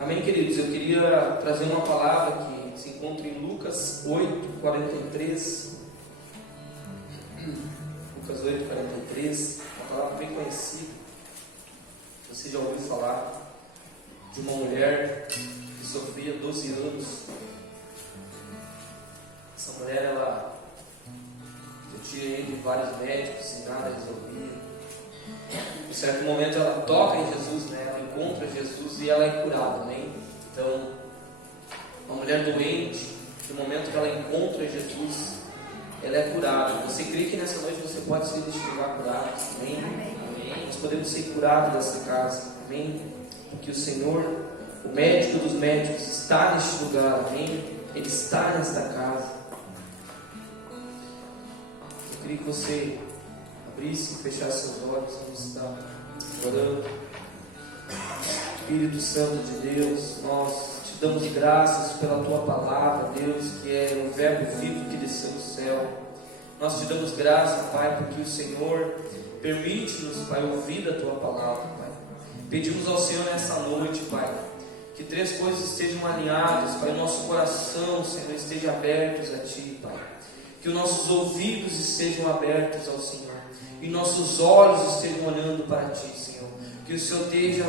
Amém, queridos? Eu queria trazer uma palavra que se encontra em Lucas 8, 43. Lucas 8, 43, uma palavra bem conhecida. Você já ouviu falar de uma mulher que sofria 12 anos. Essa mulher, ela já tinha ido em vários médicos e nada resolvia. Em certo momento ela toca em Jesus, né? Ela encontra Jesus e ela é curada, amém? Então, uma mulher doente, no momento que ela encontra Jesus, ela é curada. Você crê que nessa noite você pode ser deste lugar curado, amém? Amém? Nós podemos ser curados dessa casa, amém? Porque o Senhor, o médico dos médicos, está neste lugar, amém? Ele está nesta casa. Eu queria que você abrisse e fechasse seus olhos. Vamos estar orando. Espírito Santo de Deus, nós te damos graças pela tua palavra, Deus, que é o verbo vivo que desceu do céu. Nós te damos graças, Pai, porque o Senhor permite-nos, Pai, ouvir a tua palavra, Pai. Pedimos ao Senhor nessa noite, Pai, que três coisas estejam alinhadas, Pai, o nosso coração, Senhor, esteja abertos a Ti, Pai. Que os nossos ouvidos estejam abertos ao Senhor e nossos olhos estejam olhando para Ti, Senhor. Que o Senhor esteja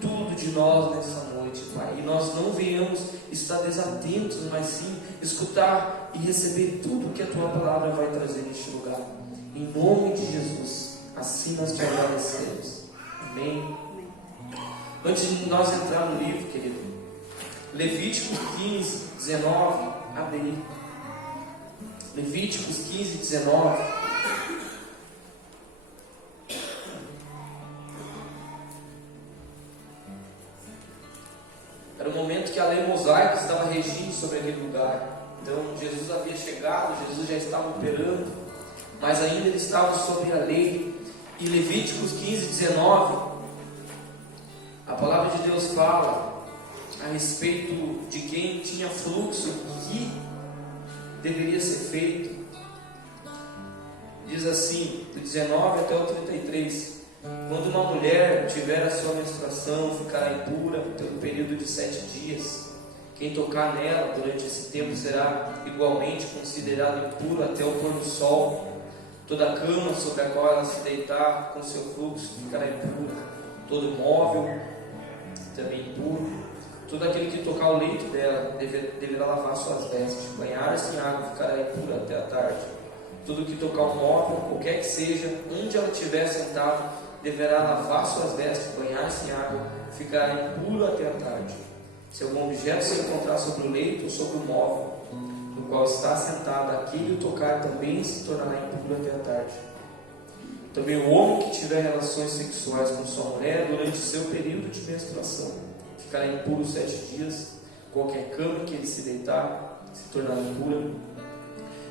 tudo de nós nessa noite, Pai. E nós não venhamos estar desatentos, mas sim escutar e receber tudo que a Tua palavra vai trazer neste lugar. Em nome de Jesus, assim nós te agradecemos. Amém. Antes de nós entrar no livro, querido, Levíticos 15, 19, abre aí. Levíticos 15, 19. Era o momento que a lei mosaica estava regindo sobre aquele lugar. Então Jesus havia chegado, Jesus já estava operando, mas ainda ele estava sobre a lei. E Levíticos 15, 19, a palavra de Deus fala a respeito de quem tinha fluxo, o que deveria ser feito. Diz assim, do 19 até o 33: quando uma mulher tiver a sua menstruação, ficará impura pelo período de 7 dias. Quem tocar nela durante esse tempo será igualmente considerado impuro até o pôr do sol. Toda cama sobre a qual ela se deitar com seu fluxo ficará impura. Todo móvel também impuro. Todo aquele que tocar o leito dela deverá lavar suas vestes. Banhar-se em água ficará impuro até a tarde. Todo que tocar o móvel, qualquer que seja, onde ela estiver sentada, deverá lavar suas vestes, banhar-se em água, ficará impuro até a tarde. Se algum objeto se encontrar sobre o leito ou sobre o móvel no qual está sentado, aquele o tocar também se tornará impuro até a tarde. Também o homem que tiver relações sexuais com sua mulher durante seu período de menstruação ficará impuro 7 dias. Qualquer cama que ele se deitar se tornará impura.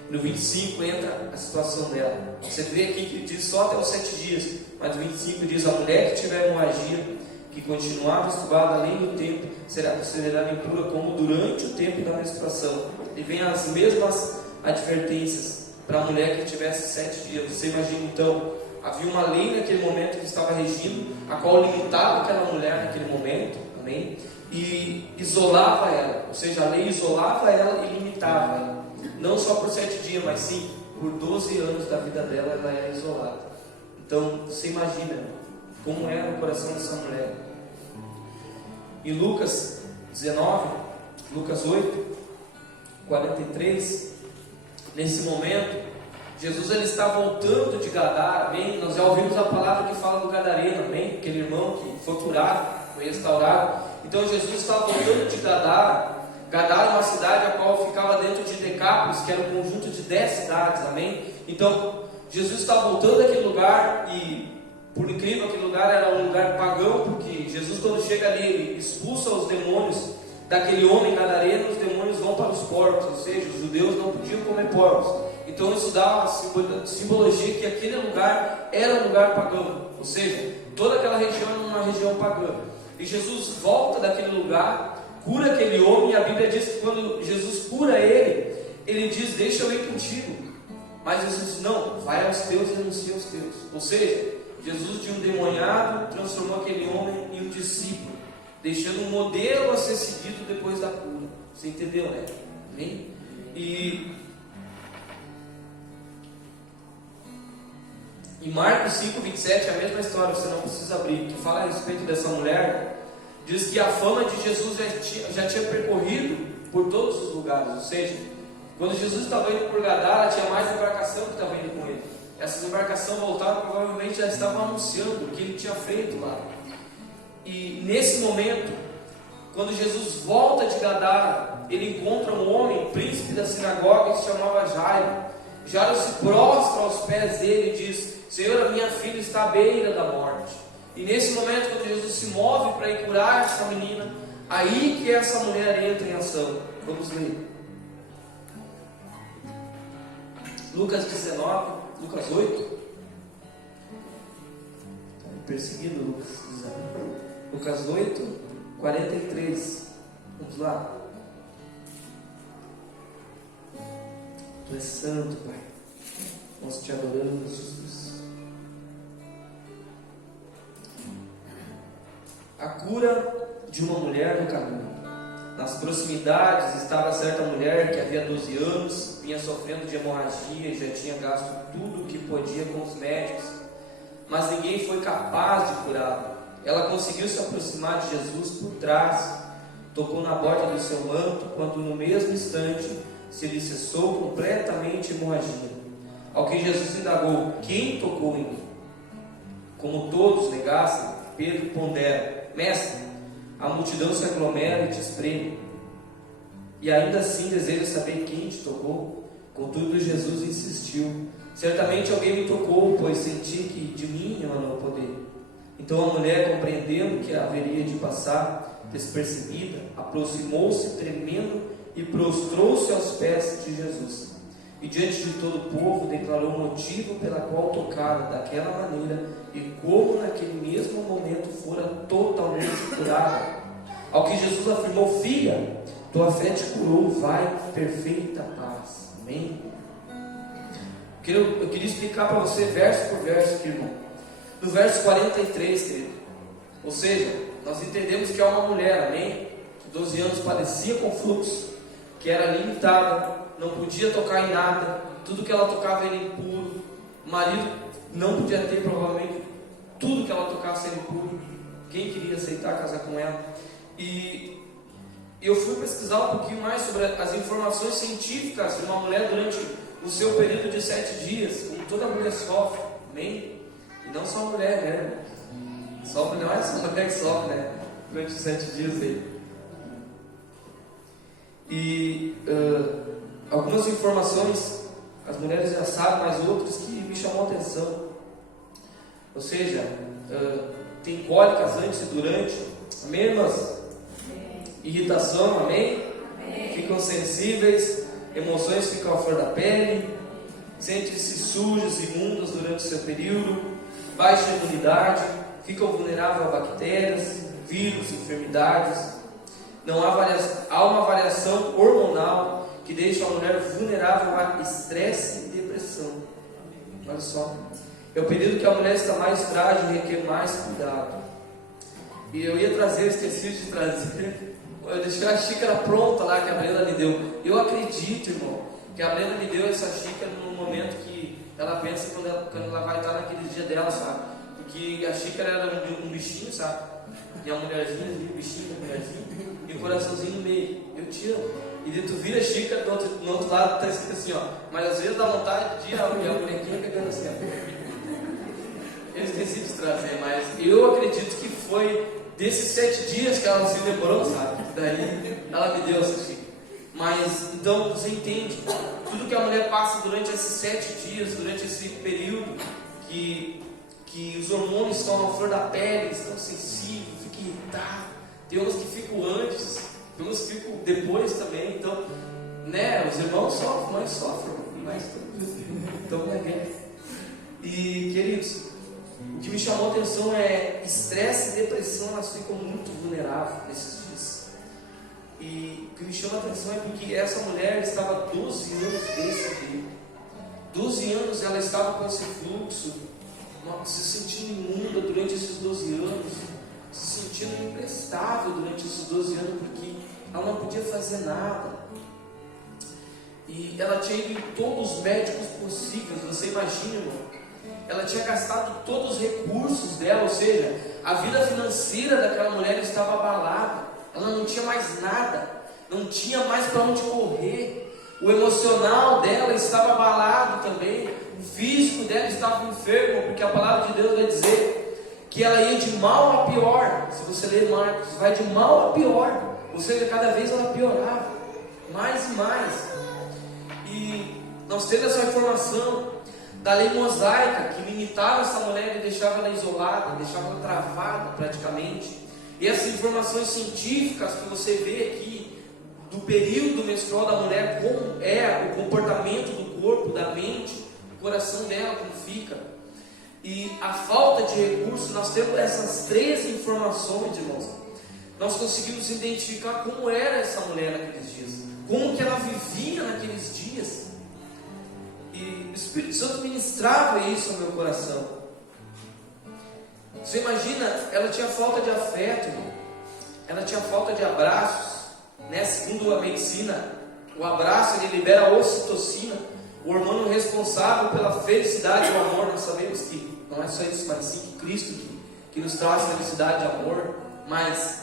No 25 entra a situação dela. Você vê aqui que diz só até os 7 dias, mas no 25 diz: a mulher que tiver hemorragia, que continuar menstruada além do tempo, será considerada impura como durante o tempo da menstruação. E vem as mesmas advertências para a mulher que tivesse 7 dias. Você imagina então, havia uma lei naquele momento que estava regindo, a qual limitava aquela mulher naquele momento, amém? E isolava ela, ou seja, a lei isolava ela e limitava ela. Não só por 7 dias, mas sim por 12 anos da vida dela, ela era isolada. Então, você imagina como era o coração dessa mulher. Em Lucas 19, Lucas 8, 43, nesse momento, Jesus ele está voltando de Gadara, amém? Nós já ouvimos a palavra que fala do Gadareno, amém? Aquele irmão que foi curado, foi restaurado. Então, Jesus está voltando de Gadara. Gadara é uma cidade a qual ficava dentro de Decápolis, que era um conjunto de 10 cidades, amém? Então, Jesus está voltando daquele lugar e, por incrível, aquele lugar era um lugar pagão, porque Jesus, quando chega ali, ele expulsa os demônios daquele homem gadareno, os demônios vão para os porcos, ou seja, os judeus não podiam comer porcos. Então, isso dá uma simbologia que aquele lugar era um lugar pagão, ou seja, toda aquela região era uma região pagã. E Jesus volta daquele lugar, cura aquele homem, e a Bíblia diz que quando Jesus cura ele, ele diz: deixa eu ir contigo. Mas Jesus diz: não, vai aos teus e anuncia aos teus. Ou seja, Jesus, de um demoniado, transformou aquele homem em um discípulo. deixando um modelo a ser seguido depois da cura. Você entendeu, né? Amém? E em Marcos 5:27 é a mesma história, você não precisa abrir, que fala a respeito dessa mulher. Diz que a fama de Jesus já tinha percorrido por todos os lugares. Ou seja, quando Jesus estava indo por Gadara, tinha mais embarcação que estava indo com ele. Essas embarcações voltadas provavelmente já estavam anunciando o que ele tinha feito lá. E nesse momento, quando Jesus volta de Gadara, ele encontra um homem, príncipe da sinagoga, que se chamava Jairo. Jairo se prostra aos pés dele e diz: Senhor, a minha filha está à beira da morte. E nesse momento, quando Jesus se move para ir curar essa menina, aí que essa mulher entra em ação. Vamos ler Lucas 19, Lucas 8. Perseguido Lucas 19. Lucas 8, 43. Vamos lá. Tu és santo, Pai. Nós te adoramos, Jesus. A cura de uma mulher no caminho. Nas proximidades estava certa mulher que havia 12 anos, vinha sofrendo de hemorragia e já tinha gasto tudo o que podia com os médicos, mas ninguém foi capaz de curá-la. Ela conseguiu se aproximar de Jesus por trás, tocou na borda do seu manto, quando no mesmo instante se lhe cessou completamente a hemorragia. Ao que Jesus indagou: quem tocou em mim? Como todos negassem, Pedro pondera: Mestre, a multidão se aglomera e te espreme, e ainda assim deseja saber quem te tocou. Contudo, Jesus insistiu: certamente alguém me tocou, pois senti que de mim emanou o poder. Então a mulher, compreendendo que haveria de passar despercebida, aproximou-se tremendo e prostrou-se aos pés de Jesus. E diante de todo o povo declarou o motivo pela qual tocara daquela maneira e como naquele mesmo momento fora totalmente curada. Ao que Jesus afirmou: filha, tua fé te curou, vai em perfeita paz. Amém? Eu queria explicar para você verso por verso aqui, irmão. No verso 43, querido, ou seja, nós entendemos que é uma mulher, amém? Que 12 anos padecia com fluxo, que era limitada, não podia tocar em nada, tudo que ela tocava era impuro, o marido não podia ter, provavelmente, tudo que ela tocasse era impuro. Quem queria aceitar casar com ela? E eu fui pesquisar um pouquinho mais sobre as informações científicas de uma mulher durante o seu período de 7 dias, como toda mulher sofre, amém? E não só a mulher, né? Sofre, não é só a mulher que sofre, né? Durante os 7 dias aí. E algumas informações as mulheres já sabem, mas outras que me chamam a atenção. Ou seja, tem cólicas antes e durante, amém, irmãs? Irritação, amém? Ficam sensíveis, emoções ficam à flor da pele, sentem-se sujas e imundas durante o seu período, baixa imunidade, ficam vulneráveis a bactérias, vírus, enfermidades. Há uma variação hormonal que deixa a mulher vulnerável a estresse e depressão. Olha só, é o período que a mulher está mais frágil e requer mais cuidado. E eu ia trazer, esqueci de trazer, eu deixei a xícara pronta lá que a Brenda me deu. Eu acredito, irmão, que a Brenda me deu essa xícara no momento que ela pensa quando ela vai estar naquele dia dela, sabe? Porque a xícara era um bichinho, sabe? E a mulherzinha ali, o bichinho da mulherzinha, e o coraçãozinho no meio. Eu te amo. E daí tu vira a xícara, no outro lado está escrito assim, ó. Mas às vezes dá vontade de ir a bonequinha pegando assim, ó. Eu esqueci de trazer, mas eu acredito que foi desses 7 dias que ela se lembrou, sabe? Daí ela me deu essa xícara. Mas então você entende tudo que a mulher passa durante esses 7 dias, durante esse período que os hormônios estão na flor da pele, estão sensíveis, ficam irritados. Tem uns que ficam antes, tem uns que ficam depois também. Então, né, os irmãos sofrem, mães sofrem, mas então vai ver. E queridos, o que me chamou a atenção é estresse e depressão, elas ficam muito vulneráveis nesses dias. E o que me chama a atenção é porque essa mulher estava 12 anos desse jeito. 12 anos ela estava com esse fluxo, se sentindo imunda durante esses 12 anos, se sentindo imprestável fazer nada. E ela tinha ido em todos os médicos possíveis. Você imagina, irmão? Ela tinha gastado todos os recursos dela, ou seja, a vida financeira daquela mulher estava abalada. Ela não tinha mais nada, não tinha mais para onde correr. O emocional dela estava abalado também. O físico dela estava enfermo, porque a palavra de Deus vai dizer que ela ia de mal a pior. Se você ler Marcos, vai de mal a pior. Ou seja, cada vez ela piorava, mais e mais. E nós temos essa informação da lei mosaica, que limitava essa mulher e deixava ela isolada, deixava ela travada praticamente. E essas informações científicas que você vê aqui, do período menstrual da mulher, como é o comportamento do corpo, da mente, do coração dela, como fica. E a falta de recursos, nós temos essas 3 informações, irmãos. Nós conseguimos identificar como era essa mulher naqueles dias, como que ela vivia naqueles dias. E o Espírito Santo ministrava isso ao meu coração. Você imagina, ela tinha falta de afeto, ela tinha falta de abraços, né? Segundo a medicina, o abraço ele libera ocitocina, o hormônio responsável pela felicidade e o amor. Nós sabemos que não é só isso, mas sim que Cristo que nos traz felicidade e amor. Mas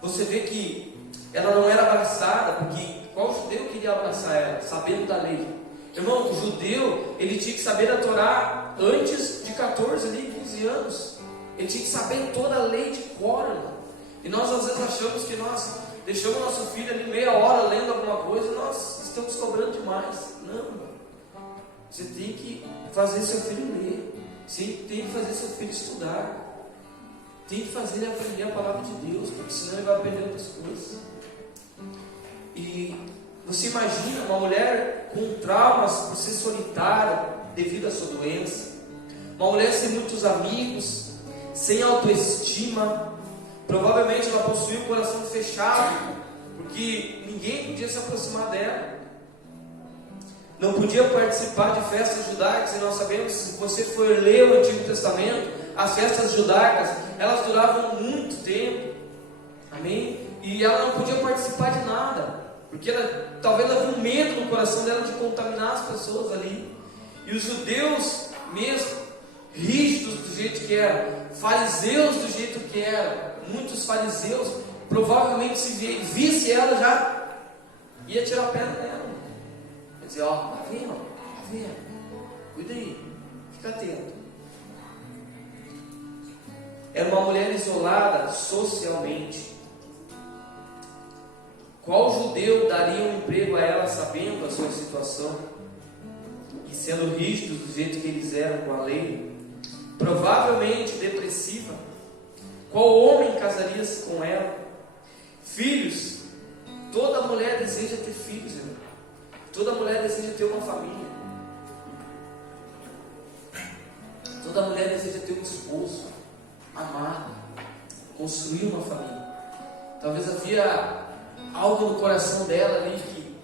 você vê que ela não era abraçada, porque qual judeu queria abraçar ela, sabendo da lei? Irmão, o judeu, ele tinha que saber a Torá antes de 14, ali, 15 anos. Ele tinha que saber toda a lei de cor, irmão. E nós às vezes achamos que nós deixamos nosso filho ali meia hora lendo alguma coisa, nós estamos cobrando demais. Não, irmão. Você tem que fazer seu filho ler. Você tem que fazer seu filho estudar. Tem que fazer ele aprender a palavra de Deus, porque senão ele vai aprender outras coisas. E você imagina uma mulher com traumas por ser solitária devido à sua doença, uma mulher sem muitos amigos, sem autoestima. Provavelmente ela possuía o coração fechado, porque ninguém podia se aproximar dela, não podia participar de festas judaicas. E nós sabemos, se você for ler o Antigo Testamento, as festas judaicas, elas duravam muito tempo, amém? E ela não podia participar de nada, porque talvez havia um medo no coração dela de contaminar as pessoas ali. E os judeus mesmo, rígidos do jeito que eram, fariseus do jeito que eram, muitos fariseus, provavelmente se visse ela já ia tirar a pedra dela. Ia dizer, ó, tá vendo? Cuida aí, fica atento. Era uma mulher isolada socialmente. Qual judeu daria um emprego a ela sabendo a sua situação e sendo rígidos do jeito que eles eram com a lei? Provavelmente depressiva. Qual homem casaria-se com ela? Filhos. Toda mulher deseja ter filhos, irmão. Toda mulher deseja ter uma família. Toda mulher deseja ter um esposo amado, construir uma família. Talvez havia algo no coração dela ali, que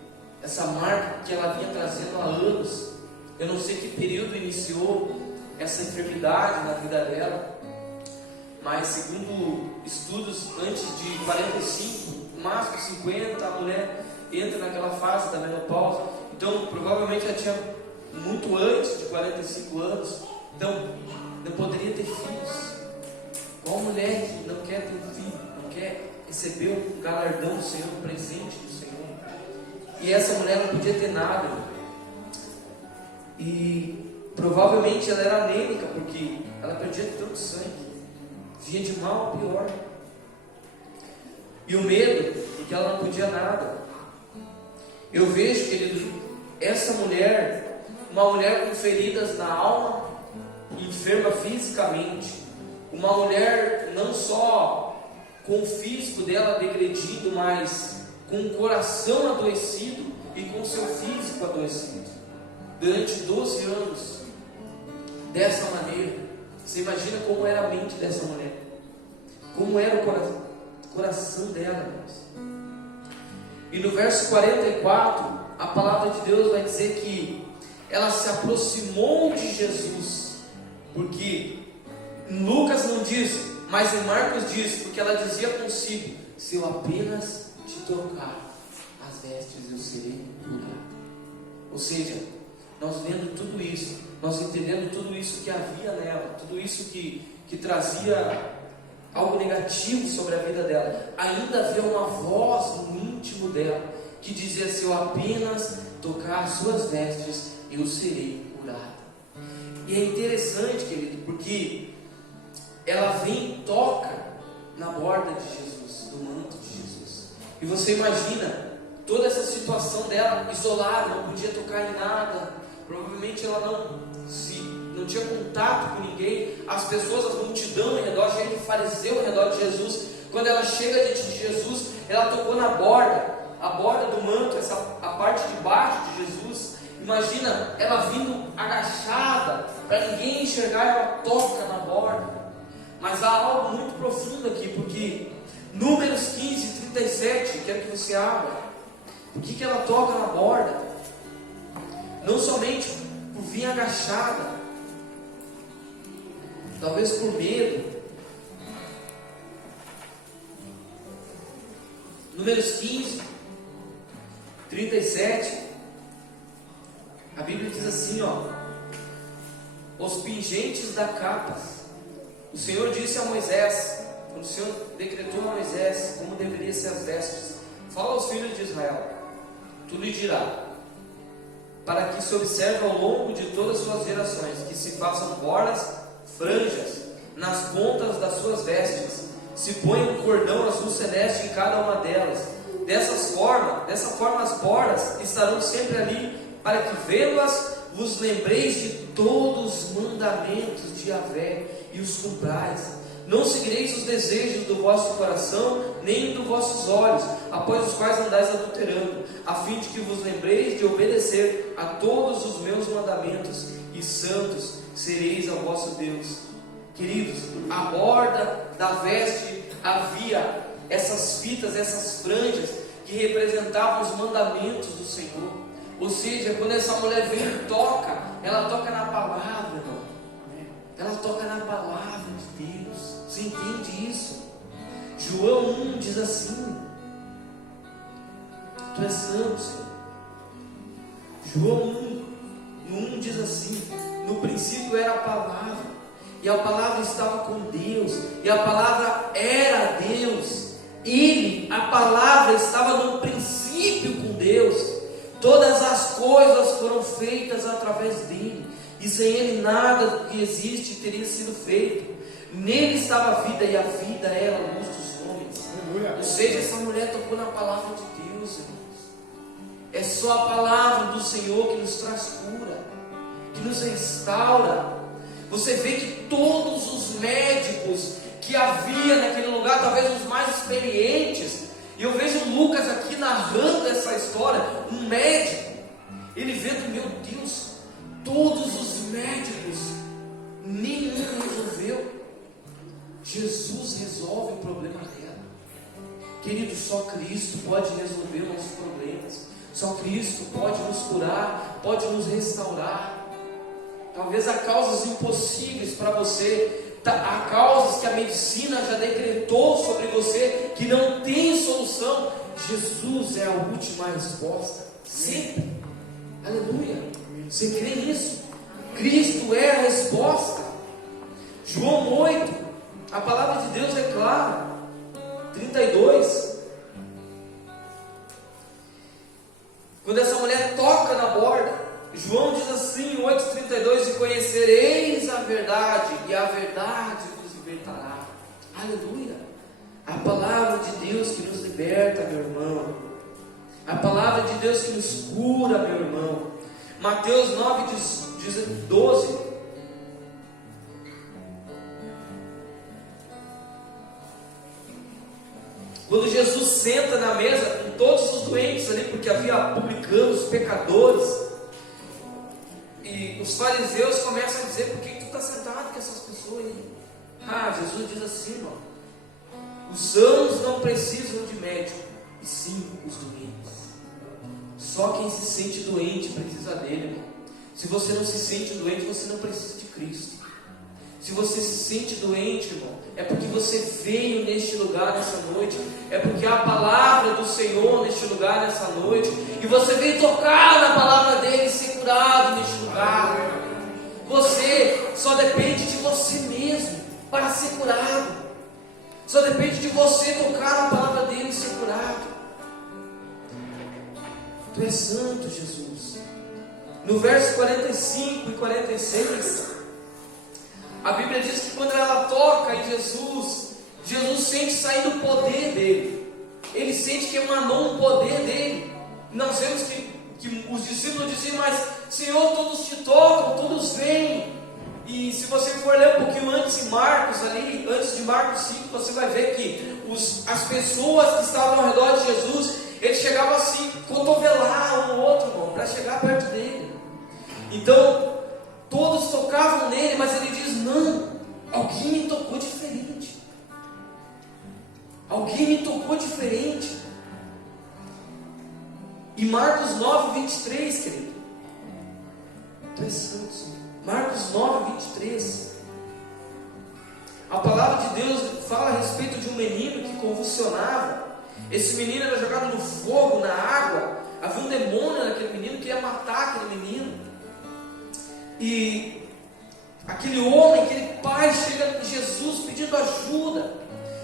essa marca que ela vinha trazendo há anos. Eu não sei que período iniciou essa enfermidade na vida dela, mas segundo estudos, antes de 45, no máximo 50, a mulher entra naquela fase da menopausa. Então provavelmente ela tinha muito antes de 45 anos, então não poderia ter filhos. Qual mulher que não quer ter um filho, não quer receber um galardão do Senhor, um presente do Senhor? E essa mulher não podia ter nada. E provavelmente ela era anêmica, porque ela perdia tanto sangue, vinha de mal a pior. E o medo, porque ela não podia nada. Eu vejo, querido, essa mulher, uma mulher com feridas na alma, enferma fisicamente, uma mulher não só com o físico dela degredindo, mas com o coração adoecido e com o seu físico adoecido, durante 12 anos, dessa maneira. Você imagina como era a mente dessa mulher, como era o coração dela, irmãos. E no verso 44, a palavra de Deus vai dizer que ela se aproximou de Jesus, porque em Lucas não diz, mas em Marcos diz, porque ela dizia consigo: se eu apenas te tocar, as vestes eu serei curado. Ou seja, nós vendo tudo isso, nós entendendo tudo isso que havia nela, tudo isso que trazia algo negativo sobre a vida dela, ainda havia uma voz no íntimo dela que dizia: se eu apenas tocar as suas vestes, eu serei curada. E é interessante, querido, porque ela vem e toca na borda de Jesus, do manto de Jesus. E você imagina toda essa situação dela, isolada, não podia tocar em nada. Provavelmente ela não tinha contato com ninguém. As pessoas, a multidão ao redor, cheio de fariseu ao redor de Jesus. Quando ela chega diante de Jesus, ela tocou na borda, a borda do manto, a parte de baixo de Jesus. Imagina ela vindo agachada, para ninguém enxergar, ela toca na borda. Mas há algo muito profundo aqui, porque Números 15, 37, quero que você abra. Por que ela toca na borda? Não somente por vir agachada, talvez por medo. Números 15, 37, a Bíblia diz assim, os pingentes da capa. O Senhor disse a Moisés, quando o Senhor decretou a Moisés como deveriam ser as vestes: fala aos filhos de Israel, tu lhe dirá, para que se observe ao longo de todas as suas gerações, que se façam bordas, franjas, nas pontas das suas vestes, se põe um cordão azul celeste em cada uma delas. Dessa forma as bordas estarão sempre ali, para que vendo-as, vos lembreis de todos os mandamentos de Yahvé e os cumprais. Não seguireis os desejos do vosso coração, nem dos vossos olhos, após os quais andais adulterando, a fim de que vos lembreis de obedecer a todos os meus mandamentos, e santos sereis ao vosso Deus. Queridos, a borda da veste havia essas fitas, essas franjas, que representavam os mandamentos do Senhor. Ou seja, quando essa mulher vem e toca, ela toca na palavra, irmão. Ela toca na palavra de Deus. Você entende isso? João 1 diz assim: tu és santo, Senhor. João 1 diz assim: no princípio era a palavra, e a palavra estava com Deus, e a palavra era Deus. Ele, a palavra, estava no princípio com Deus. Todas as coisas foram feitas através dele, e sem ele nada do que existe teria sido feito. Nele estava a vida, e a vida era a luz dos homens. Aleluia. Ou seja, essa mulher tocou na palavra de Deus, irmãos. É só a palavra do Senhor que nos traz cura, que nos restaura. Você vê que todos os médicos que havia naquele lugar, talvez os mais experientes, e eu vejo Lucas aqui narrando essa história, um médico, ele vendo, meu Deus, todos os médicos, nenhum resolveu. Jesus resolve o problema dela. Querido, só Cristo pode resolver os nossos problemas. Só Cristo pode nos curar, pode nos restaurar. Talvez há causas impossíveis para você, há causas que a medicina já decretou sobre você, que não tem solução. Jesus é a última resposta, sempre. Aleluia. Você crê nisso? Cristo é a resposta. João 8, a palavra de Deus é clara. 32. Quando essa mulher toca na borda, João diz assim, 8,32: e conhecereis a verdade, e a verdade vos libertará. Aleluia. A palavra de Deus que nos liberta, meu irmão. A palavra de Deus que nos cura, meu irmão. Mateus 9, 12. Quando Jesus senta na mesa com todos os doentes ali, porque havia publicanos, pecadores, e os fariseus começam a dizer: por que tu está sentado com essas pessoas aí? Jesus diz assim, os sãos não precisam de médico, e sim os doentes. Só quem se sente doente precisa dele, irmão. Se você não se sente doente, você não precisa de Cristo. Se você se sente doente, irmão, é porque você veio neste lugar nessa noite. É porque há a palavra do Senhor neste lugar nessa noite. E você veio tocar na palavra dele e ser curado neste lugar. Você só depende de você mesmo para ser curado. Só depende de você tocar na palavra dele e ser curado. Tu és santo, Jesus. No verso 45 e 46, a Bíblia diz que quando ela toca em Jesus, Jesus sente sair do poder dele. Ele sente que emanou um poder dele. Não sabemos que os discípulos diziam, mas Senhor, todos te tocam, todos vêm. E se você for ler um pouquinho antes de Marcos, ali, antes de Marcos 5, você vai ver que as pessoas que estavam ao redor de Jesus, eles chegavam assim, cotovelar um no outro, irmão, para chegar perto dele. Então, todos tocavam nele, mas ele diz, não, alguém me tocou diferente. Alguém me tocou diferente. E Marcos 9, 23, querido. Tu és santo, Senhor. Marcos 9, 23. A palavra de Deus fala a respeito de um menino que convulsionava. Esse menino era jogado no fogo, na água. Havia um demônio naquele menino que ia matar aquele menino. E aquele homem, aquele pai chega em Jesus pedindo ajuda.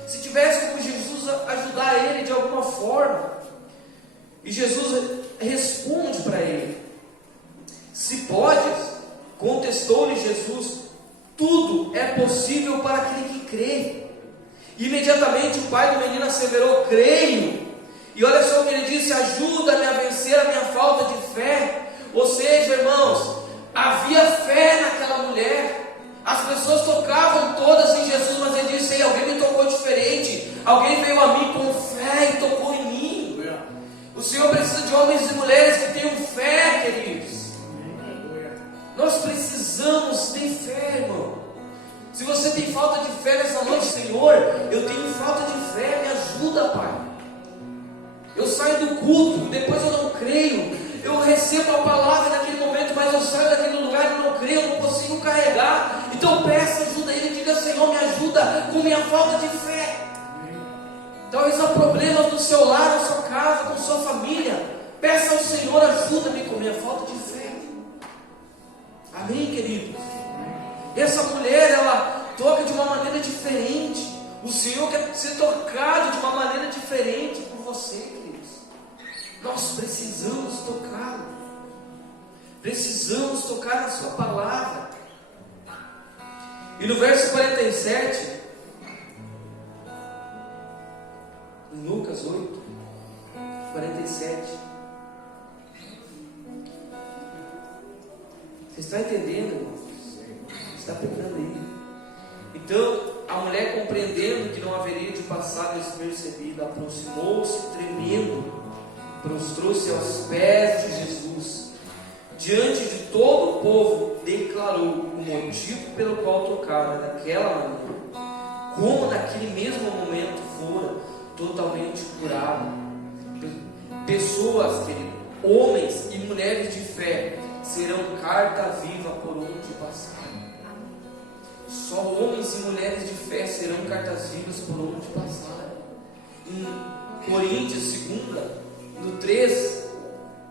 Se tivesse como Jesus ajudar ele de alguma forma. E Jesus responde para ele: se podes, contestou-lhe Jesus, tudo é possível para aquele que crê. Imediatamente o pai do menino asseverou: creio. E olha só o que ele disse: ajuda-me a vencer a minha falta de fé. Ou seja, irmãos, havia fé naquela mulher. As pessoas tocavam todas em Jesus, mas ele disse: ei, alguém me tocou diferente. Alguém veio a mim com fé e tocou em mim. O Senhor precisa de homens e mulheres que tenham fé, queridos. Nós precisamos ter fé, irmão. Se você tem falta de fé nessa noite, Senhor, eu tenho falta de fé, me ajuda, Pai. Eu saio do culto, depois eu não creio. Eu recebo a palavra naquele momento, mas eu saio daquele lugar e não creio, eu não consigo carregar. Então peça ajuda a Ele, diga: Senhor, me ajuda com minha falta de fé. Talvez há problemas no seu lar, na sua casa, com sua família. Peça ao Senhor: ajuda-me com minha falta de fé. Amém, queridos? Essa mulher, ela toca de uma maneira diferente. O Senhor quer ser tocado de uma maneira diferente por você, queridos. Nós precisamos tocá-lo. Precisamos tocar na sua palavra. E no verso 47, em Lucas 8, 47, você está entendendo, irmão? Você está pegando aí. Então, a mulher, compreendendo que não haveria de passar despercebida, aproximou-se tremendo, prostrou-se aos pés de Jesus. Diante de todo o povo, declarou o motivo pelo qual tocara daquela maneira, como naquele mesmo momento fora totalmente curado. Pessoas, querido, homens e mulheres de fé, serão carta viva por onde passar. Só homens e mulheres de fé serão cartas vivas por onde passar. Em Coríntios 2, no 3,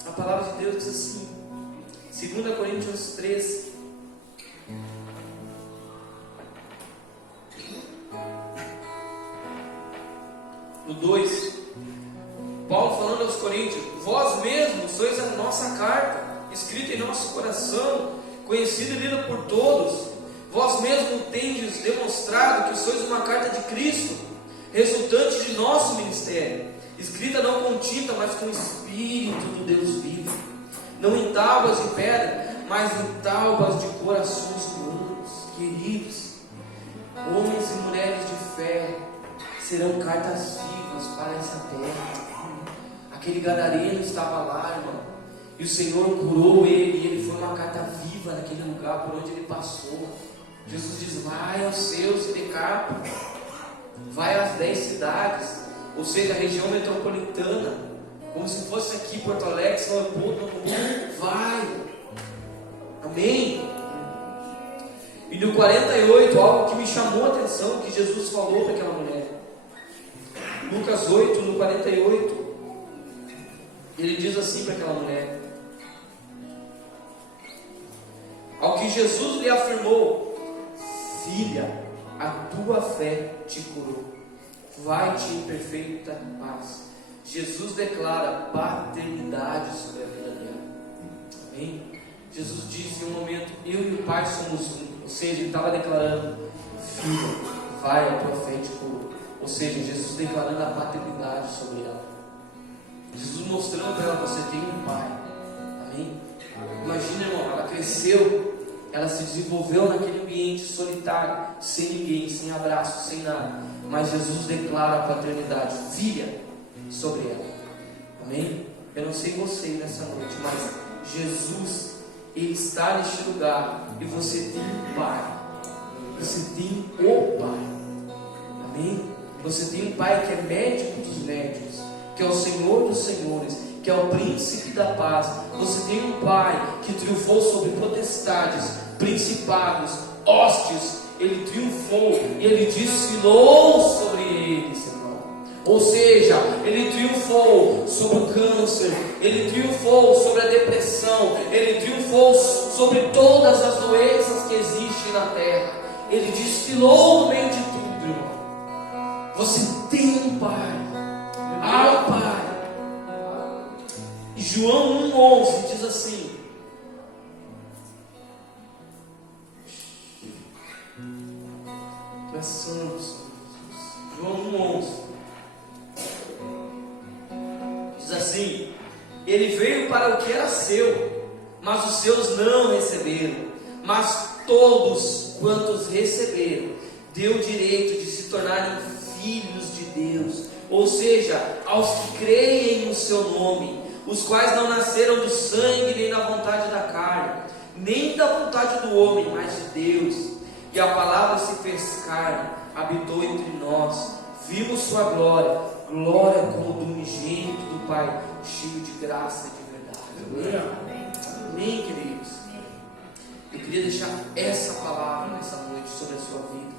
a palavra de Deus diz assim, 2 Coríntios 3, no 2, Paulo falando aos Coríntios: vós mesmos sois a nossa carta, escrita em nosso coração, conhecida e lida por todos. Vós mesmos tendes demonstrado que sois uma carta de Cristo, resultante de nosso ministério, escrita não com tinta, mas com o Espírito do Deus vivo, não em tábuas de pedra, mas em tábuas de corações humanos. Queridos, homens e mulheres de fé serão cartas vivas para essa terra. Aquele gadareno estava lá, irmão, e o Senhor curou ele, e ele foi uma carta viva naquele lugar por onde ele passou. Jesus diz: vai aos seus Decápolis, vai às 10 cidades, ou seja, a região metropolitana, como se fosse aqui Porto Alegre, São Leopoldo, vai. Amém? E no 48, algo que me chamou a atenção, que Jesus falou para aquela mulher. Lucas 8, no 48, ele diz assim para aquela mulher: ao que Jesus lhe afirmou: filha, a tua fé te curou, vai-te em perfeita paz. Jesus declara paternidade sobre a vida dela. Amém? Jesus disse em um momento: eu e o Pai somos um. Ou seja, ele estava declarando: filha, vai, a tua fé te curou. Ou seja, Jesus declarando a paternidade sobre ela. Jesus mostrando para ela: você tem um Pai. Amém? Imagina, irmão, ela cresceu, ela se desenvolveu naquele ambiente solitário, sem ninguém, sem abraço, sem nada. Mas Jesus declara a paternidade, filha, sobre ela. Amém? Eu não sei você nessa noite, mas Jesus, Ele está neste lugar, e você tem um Pai. Você tem o Pai. Amém? Você tem um Pai que é médico dos médicos, que é o Senhor dos senhores, que é o príncipe da paz. Você tem um Pai que triunfou sobre potestades, principados, hostes. Ele triunfou e Ele desfilou sobre eles, irmão. Ou seja, Ele triunfou sobre o câncer, Ele triunfou sobre a depressão, Ele triunfou sobre todas as doenças que existem na terra. Ele desfilou no meio de tudo, irmão. Você tem um Pai. Ah, Pai. E João 1,11 diz assim: João 1,11 diz assim: ele veio para o que era seu, mas os seus não receberam. Mas todos quantos receberam, deu direito de se tornarem filhos de Deus, ou seja, aos que creem no seu nome, os quais não nasceram do sangue, nem da vontade da carne, nem da vontade do homem, mas de Deus. E a palavra se fez carne, habitou entre nós, vimos sua glória, glória como do unigênito do Pai, cheio de graça e de verdade. Amém. Amém, queridos. Eu queria deixar essa palavra nessa noite sobre a sua vida.